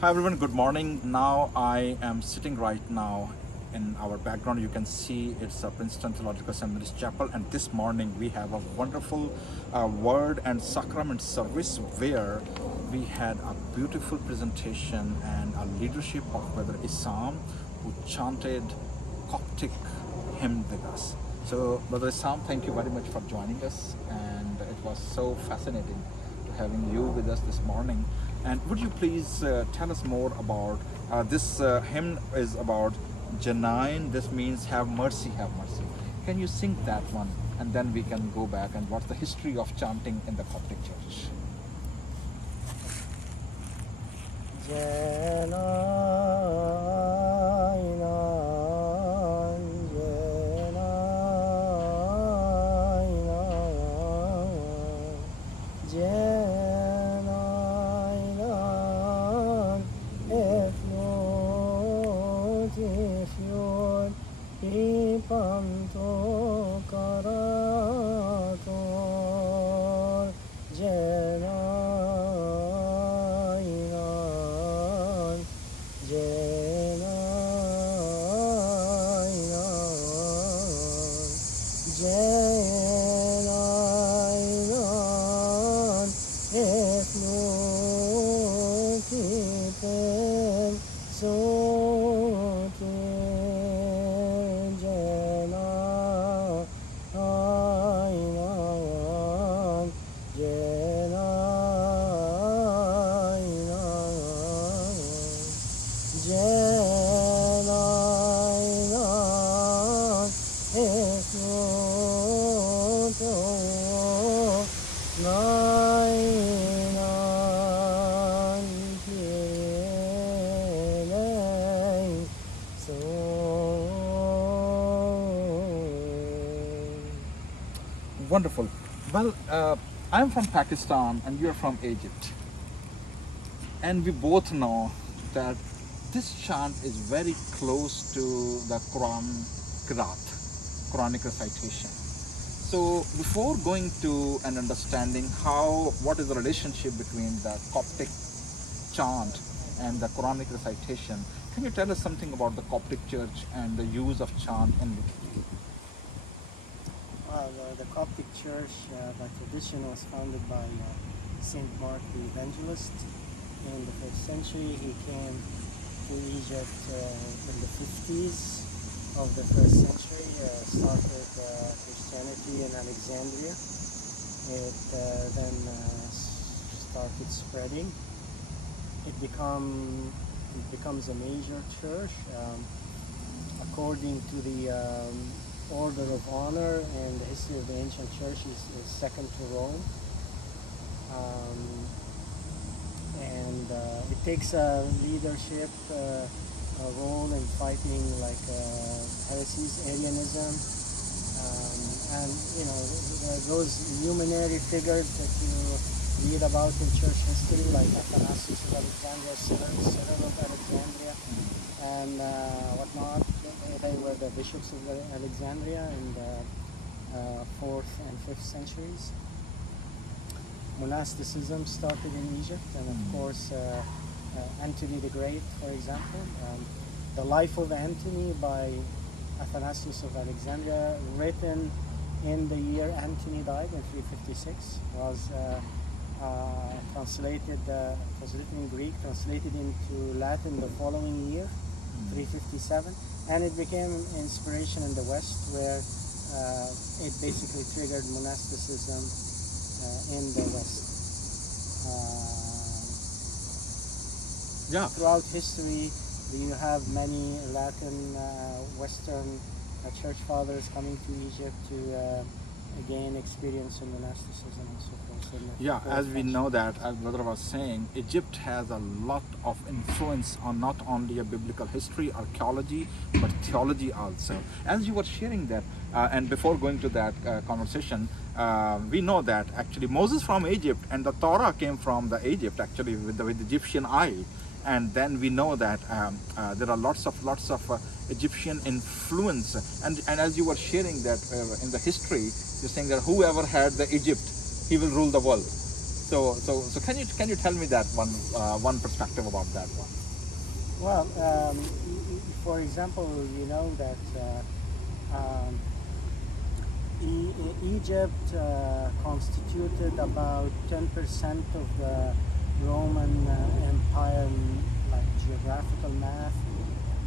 Hi everyone, good morning. Now I am sitting right now in our background. You can see it's a Princeton Theological Seminary's chapel, and this morning we have a wonderful word and sacrament service where we had a beautiful presentation and a leadership of Brother Isam, who chanted Coptic hymn with us. So Brother Isam, thank you very much for joining us, and it was so fascinating to having you with us this morning. And would you please tell us more about this hymn is about Janine. This means have mercy, have mercy. Can you sing that one, and then we can go back and what's the history of chanting in the Coptic Church? Wonderful. Well, I'm from Pakistan and you're from Egypt. And we both know that this chant is very close to the Qirat, Qur'anic recitation. So before going to an understanding what is the relationship between the Coptic chant and the Qur'anic recitation, can you tell us something about the Coptic Church and the use of chant in liturgy? Well, the Coptic Church, by tradition, was founded by Saint Mark the Evangelist in the 1st century. He came to Egypt in the 50s of the 1st century, started Christianity in Alexandria. It then started spreading. It becomes a major church according to the order of honor, and the history of the ancient church is second to Rome. And it takes a leadership role in fighting heresies, Arianism, and those luminary figures that you read about in church history, like Athanasius of Alexandria, Cyril of Alexandria, and whatnot. They were the bishops of Alexandria in the 4th and 5th centuries. Monasticism started in Egypt, and of course Antony the Great, for example. The Life of Antony by Athanasius of Alexandria, written in the year Antony died in 356, was translated. It was written in Greek, translated into Latin the following year, 357, and it became an inspiration in the West, where it basically triggered monasticism in the West. Throughout history, you have many Latin, Western church fathers coming to Egypt to gain experience in monasticism and so forth. As we know that, as Brother was saying, Egypt has a lot of influence on not only a biblical history, archaeology, but theology also. As you were sharing that, and before going to that conversation, we know that actually Moses from Egypt and the Torah came from the Egypt, actually with the Egyptian eye. And then we know that there are lots of Egyptian influence, and as you were sharing that in the history, you're saying that whoever had the Egypt, he will rule the world. So can you tell me that one perspective about that one? Well, for example, you know that Egypt constituted about 10% of the Roman Empire, like geographical math,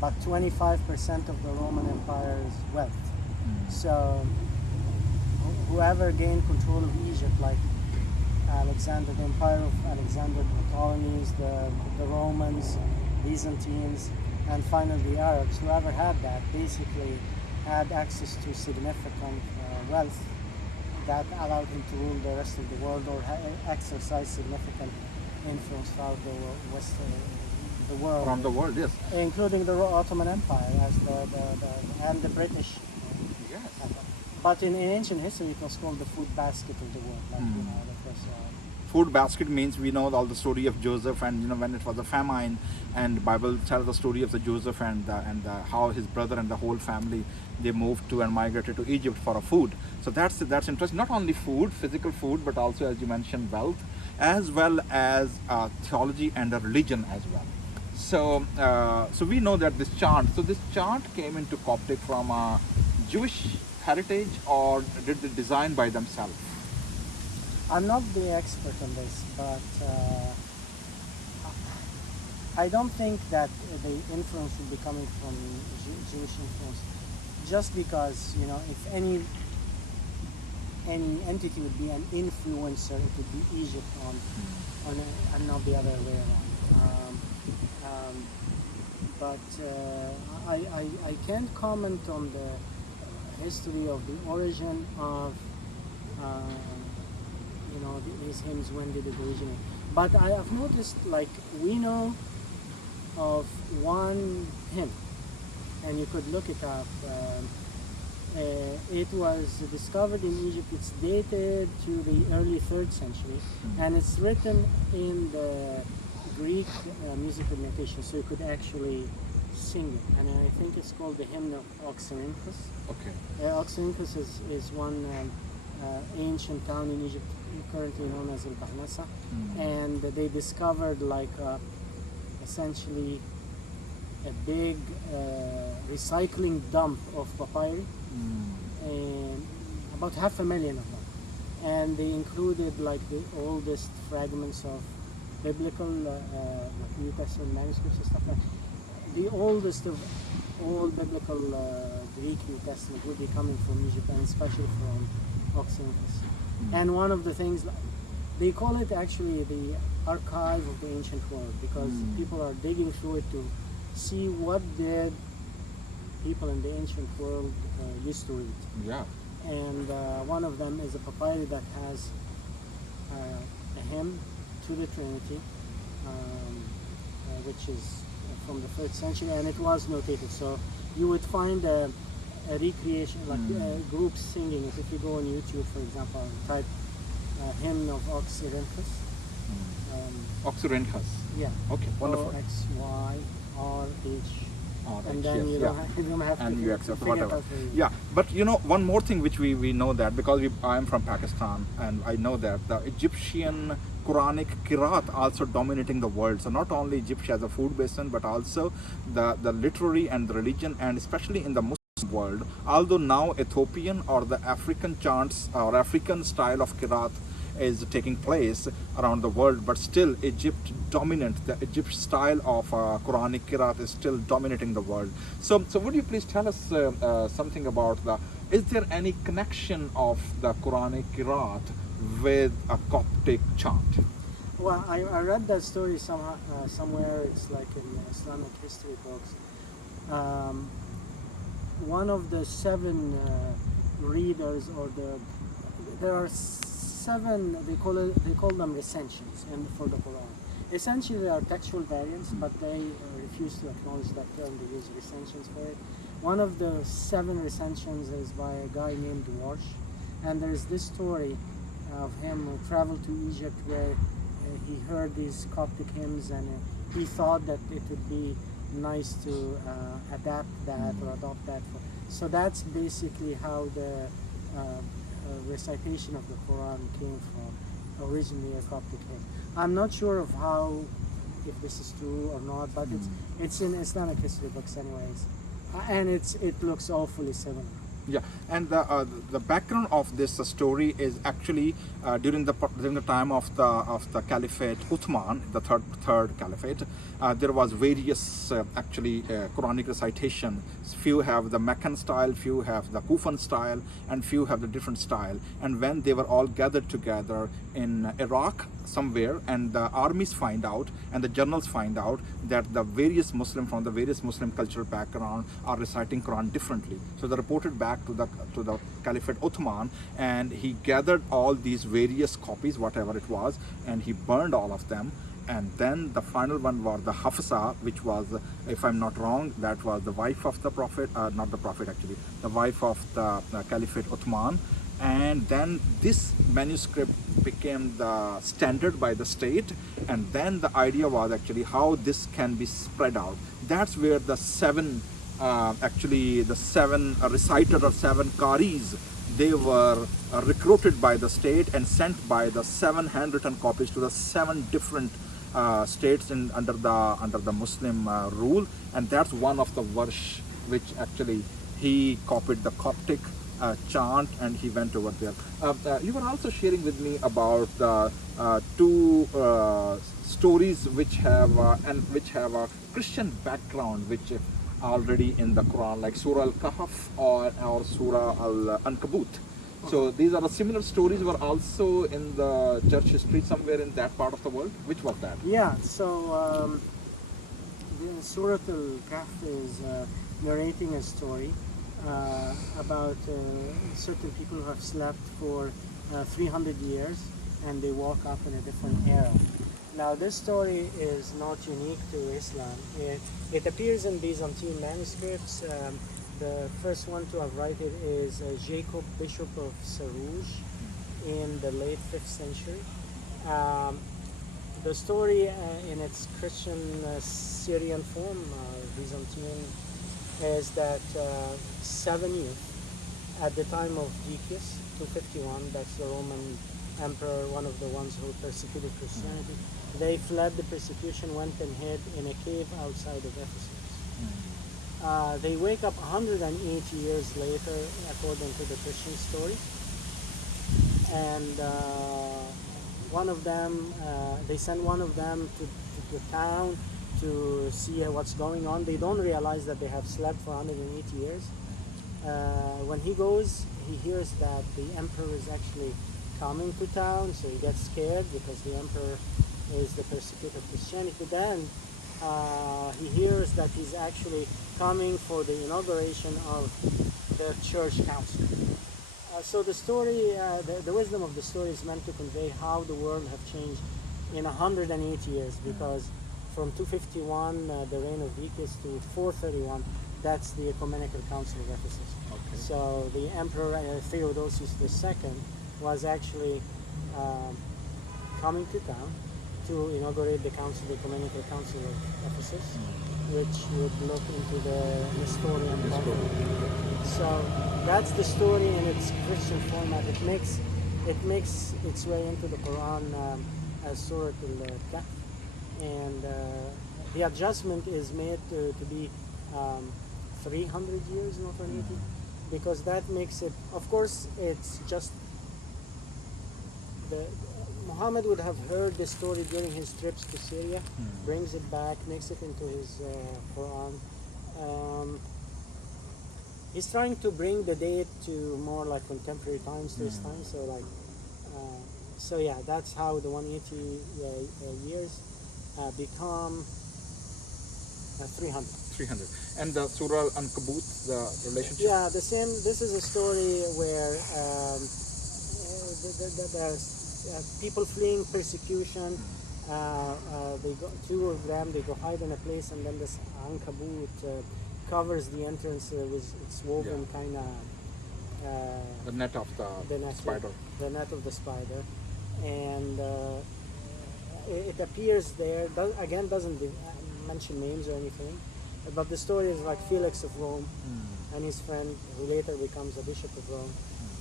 but 25% of the Roman Empire's wealth. So whoever gained control of Egypt, like Alexander, the Empire of Alexander, the Ptolemies, the Romans, Byzantines, and finally the Arabs, whoever had that basically had access to significant wealth that allowed him to rule the rest of the world or exercise significant influence throughout the world. From the world, yes. Including the Ottoman Empire as and the British. Yes. But in ancient history, it was called the food basket of the world. Like, you know, that was. Food basket means we know all the story of Joseph, and when it was a famine, and Bible tells the story of the Joseph and how his brother and the whole family they moved to and migrated to Egypt for a food. So that's interesting. Not only food, physical food, but also, as you mentioned, wealth, as well as theology and a religion as well. So we know that this chant. So this chant came into Coptic from a Jewish heritage, or did they design by themselves? I'm not the expert on this, but I don't think that the influence would be coming from Jewish influence, just because, you know, if any entity would be an influencer, it would be Egypt and not the other way around. I can't comment on the history of the origin of you know, these hymns. When did it originate? But I have noticed, like, we know of one hymn, and you could look it up. It was discovered in Egypt. It's dated to the early 3rd century, and it's written in the Greek musical notation, so you could actually sing it. And I think it's called the hymn of Oxyrhynchus. Okay. Oxyrhynchus is one ancient town in Egypt, currently known as El Bahnasa, and they discovered, like, essentially a big recycling dump of papyri, and about 500,000 of them, and they included, like, the oldest fragments of biblical like New Testament manuscripts and stuff like that. The oldest of all biblical Greek New Testament would be coming from Egypt, and especially from Oxyrhynchus. And one of the things, they call it actually the archive of the ancient world, because people are digging through it to see what did people in the ancient world used to read. Yeah. And one of them is a papyri that has a hymn to the Trinity, which is from the 3rd century, and it was notated. So you would find a recreation, like groups singing it. If you go on YouTube, for example, and type hymn of Oxyrhynchus. Oxyrhynchus. Yeah. Okay, wonderful. Oxyrh, and yes, then you don't have and to you accept figure it whatever. out for you. Yeah, but you know, one more thing which we know that, because I am from Pakistan, and I know that the Egyptian Qur'anic Qirat also dominating the world. So not only Egypt as a food basin, but also the literary and the religion, and especially in the Muslim world. Although now Ethiopian or the African chants or African style of Qirat is taking place around the world, but still Egypt dominant. The Egypt style of Quranic Qirat is still dominating the world. So would you please tell us something about is there any connection of the Quranic Qirat with a Coptic chant? Well, I read that story somewhere. It's like in Islamic history books. One of the 7 readers, or there are 7. They call them recensions, and for the Quran. Essentially, they are textual variants, but they refuse to acknowledge that term. They use recensions for it. One of the 7 recensions is by a guy named Warsh, and there's this story of him who traveled to Egypt, where he heard these Coptic hymns, and he thought that it would be nice to adapt that or adopt that. So that's basically how the recitation of the Quran came from originally a Coptic name. I'm not sure of how, if this is true or not, but it's in Islamic history books anyways, and it looks awfully similar. Yeah, and the background of this story is actually during the time of the Caliphate Uthman, the third Caliphate. There was various Quranic recitation. Few have the Meccan style, few have the Kufan style, and few have the different style. And when they were all gathered together in Iraq somewhere, and the armies find out and the generals find out that the various Muslim from the various Muslim cultural background are reciting Quran differently. So they reported back to the Caliphate Uthman, and he gathered all these various copies, whatever it was, and he burned all of them. And then the final one was the Hafsa, which was, if I'm not wrong, that was the wife of the Prophet, not the Prophet actually, the wife of the Caliphate Uthman. And then this manuscript became the standard by the state, and then the idea was actually how this can be spread out. That's where the seven recited or seven qaris, they were recruited by the state and sent by the 7 handwritten copies to the 7 different states under the Muslim rule, and that's one of the verse which actually he copied the Coptic Chant, and he went over there. You were also sharing with me about two stories which have a Christian background, which already in the Quran, like Surah Al-Kahf or Surah Al-Ankabut. So these are similar stories were also in the church history somewhere in that part of the world. Which was that? Yeah, so the Surah Al-Kahf is narrating a story about certain people who have slept for 300 years, and they woke up in a different era. Now this story is not unique to Islam. It appears in Byzantine manuscripts. The first one to have written it is Jacob, Bishop of Sarouj, in the late 5th century. The story in its Christian Syrian form, Byzantine, is that 7 youth at the time of Decius, 251, that's the Roman emperor, one of the ones who persecuted Christianity, they fled the persecution, went and hid in a cave outside of Ephesus. They wake up 180 years later, according to the Christian story, and one of them, they send one of them to the town to see what's going on. They don't realize that they have slept for 180 years. When he goes, he hears that the emperor is actually coming to town, so he gets scared because the emperor is the persecutor of Christianity. But then he hears that he's actually coming for the inauguration of the church council. So the story, the wisdom of the story is meant to convey how the world have changed in 180 years, because from 251, the reign of Decius, to 431, that's the Ecumenical Council of Ephesus. Okay. So the Emperor Theodosius II was actually coming to town to inaugurate the council, the Ecumenical Council of Ephesus, which would look into the Nestorian doctrine. So that's the story in its Christian format. It makes its way into the Quran as Surah Al-Kahf, and the adjustment is made to be 300 years, not 180, because that makes it, of course, it's just Muhammad would have heard the story during his trips to Syria, brings it back, makes it into his Quran. He's trying to bring the date to more like contemporary times to his time. So like, so yeah, that's how the 180 years become 300. 300. And the Surah Al-Ankabut, the relationship? Yeah, the same. This is a story where the people fleeing persecution, they go, 2 of them, they go hide in a place, and then this Ankabut covers the entrance with its woven kind of the net of the spider. The net of the spider, and it appears there. Again, doesn't mention names or anything, But the story is like Felix of Rome and his friend, who later becomes a bishop of Rome.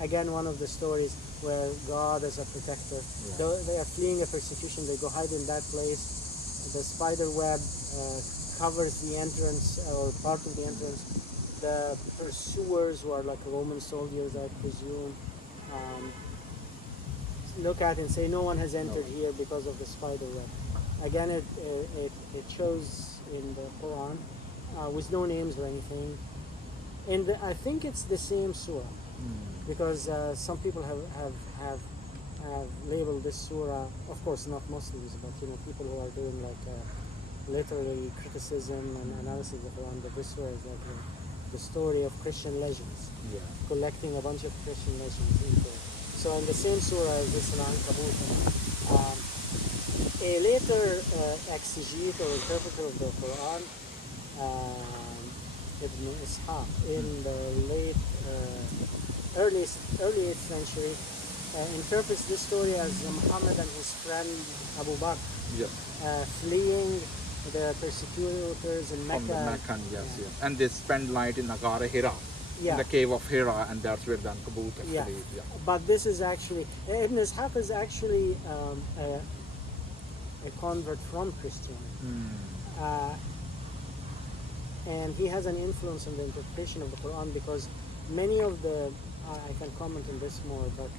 Again, one of the stories where God is a protector. They are fleeing a persecution. They go hide in that place. The spider web covers the entrance, or part of the entrance. The pursuers, who are like Roman soldiers, I presume, look at it and say, no one has entered here because of the spider web. Again, it shows in the Quran with no names or anything. And I think it's the same surah, because some people have labeled this surah, of course not Muslims, but people who are doing like literary criticism and analysis of the Quran, that this surah is like the story of Christian legends, collecting a bunch of Christian legends into it. So in the same surah as this Al-Ankabut, a later exegete or interpreter of the Quran, Ibn Ishaq, in the late early 8th century, interprets this story as Muhammad and his friend Abu Bakr fleeing the persecutors in Mecca. From the Meccan, yes. And they spend night in Agara Hira, in the cave of Hira, and that's where the Ankabut actually. But this is actually, Ibn Ishaq is actually a convert from Christianity. And he has an influence on the interpretation of the Quran, because many of the, I can comment on this more, but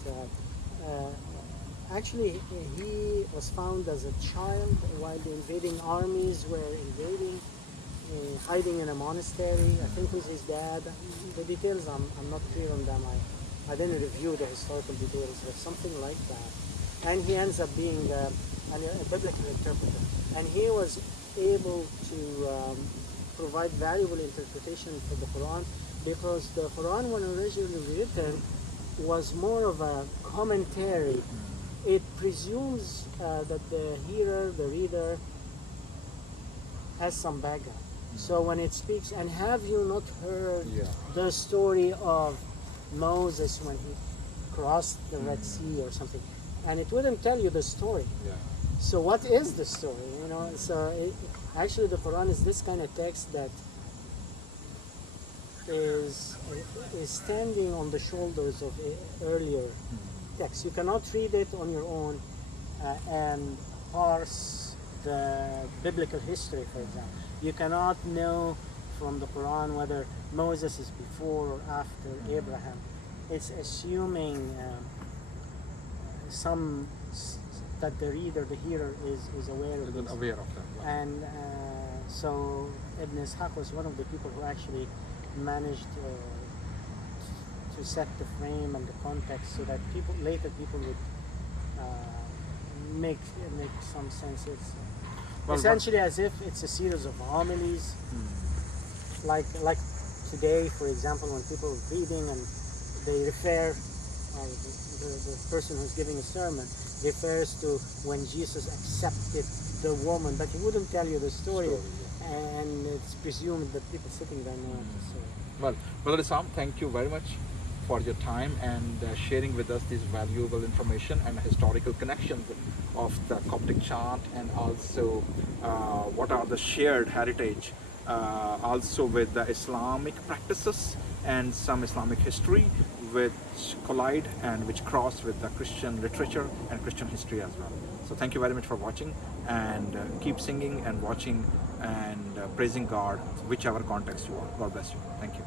actually he was found as a child while the invading armies were invading, hiding in a monastery, I think with his dad. The details, I'm not clear on them. I didn't review the historical details, but something like that. And he ends up being a biblical interpreter. And he was able to provide valuable interpretation for the Quran, because the Quran, when originally written, was more of a commentary. It presumes that the hearer, the reader, has some background. So when it speaks, and have you not heard the story of Moses when he crossed the Red Sea or something? And it wouldn't tell you the story. So what is the story? So actually the Quran is this kind of text that is standing on the shoulders of earlier texts. You cannot read it on your own and parse the biblical history, for example. You cannot know from the Quran whether Moses is before or after Abraham. It's assuming that the reader, the hearer, is aware of this. Aware of that. And so Ibn Ishaq was one of the people who actually managed to set the frame and the context, so that later people would make some sense. It's essentially as if it's a series of homilies, like today, for example, when people are reading and they refer, the person who's giving a sermon refers to when Jesus accepted the woman, but he wouldn't tell you the story. And it's presumed that people sitting there know the story. Well, Brother Isam, thank you very much for your time and sharing with us this valuable information and historical connections of the Coptic chant, and also what are the shared heritage also with the Islamic practices and some Islamic history which collide and which cross with the Christian literature and Christian history as well. So thank you very much for watching, and keep singing and watching and praising God, whichever context you are. God bless you. Thank you.